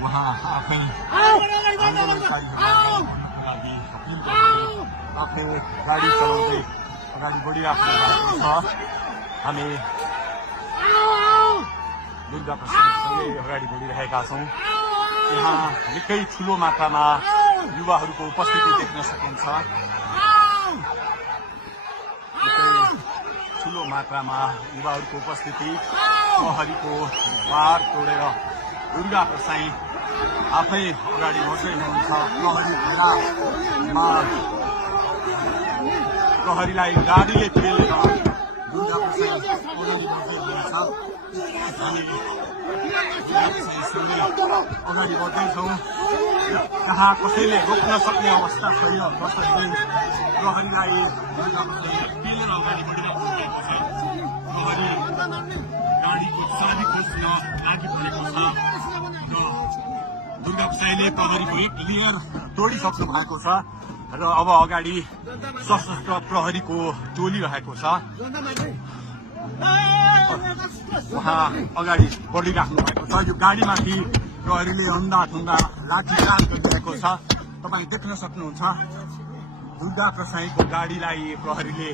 उहाँ आफै आफै गाडी चलाउँदै अगाडि बढिराख्नु भएको छ। हामी दुर्गा प्रसादसँगै अगाडि बढिरहेका छौँ। यहाँ निकै ठुलो मात्रामा युवाहरूको उपस्थिति देख्न सकिन्छ। निकै ठुलो मात्रामा युवाहरूको उपस्थिति, प्रहरीको बार तोडेर दुर्गा प्रसाई आफै अगाडि बढ्दै हुनुहुन्छ। प्रहरीलाई गाडीले पेलेर दुर्गा प्रसाई अगाडि बढ्दै हुनुहुन्छ। अगाडि बढ्दैछौँ। जहाँ कसैले रोक्न सक्ने अवस्था छैन, कसैले प्रहरीलाई पेलेर अगाडि बढिरहेको भएको छ। प्रहरी गाडीको चाबी खोज्न लागिपरेको छ र दुर्गा प्रसाईले प्रहरीको एक लेयर तोडिसक्नु भएको छ र अब अगाडि सशस्त्र प्रहरीको टोली रहेको छ। उहाँ अगाडि बढिराख्नु भएको छ। यो गाडीमाथि प्रहरीले अन्धाधुन्दा लाठीचार्ज गरिरहेको छ। तपाईँ देख्न सक्नुहुन्छ दुर्गा प्रसाईको गाडीलाई प्रहरीले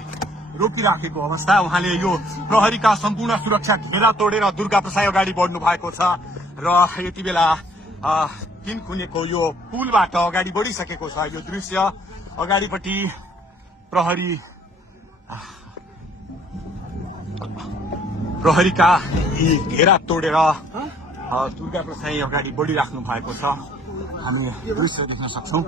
रोकिराखेको अवस्था। उहाँले यो प्रहरीका सम्पूर्ण सुरक्षा घेरा तोडेर दुर्गा प्रसाई अगाडि बढ्नु भएको छ र यति बेला तिनकुनेको यो पुलबाट अगाडि बढिसकेको छ। यो दृश्य अगाडिपट्टि प्रहरीका यी घेरा तोडेर दुर्गा प्रसाई अगाडि बढिराख्नु भएको छ। हामी दृश्य देख्न सक्छौँ।